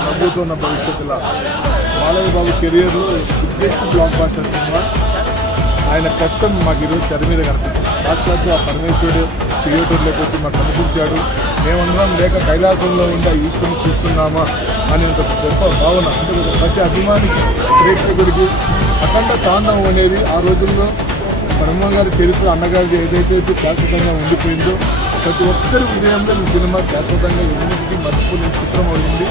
ప్రభుత్వం భవిష్యత్తులో బాలయ్య బాబు కెరియర్లో బిగ్గెస్ట్ బ్లాక్ బాస్టర్ సినిమా. ఆయన కష్టం మాకు ఈరోజు తెర మీద కనిపించింది. సాక్షాత్తు ఆ పరమేశ్వరుడు థియేటర్లోకి వచ్చి మాకు కనిపించాడు. మేమందరం లేక కైలాసంలో ఉండి ఆ ఈశ్వరుని చూస్తున్నామా అని ఒక గొప్ప భావన. అంటే ప్రతి అభిమానికి ప్రేక్షకుడికి అఖండ తాండవం అనేది ఆ రోజుల్లో బ్రహ్మగారి చరిత్ర అన్నగారి ఏదైతే శాశ్వతంగా ఉండిపోయిందో ప్రతి ఒక్కరి హృదయంలో ఈ సినిమా శాశ్వతంగా ఎన్నింటికి మర్చిపోలేని చిత్రం అయింది.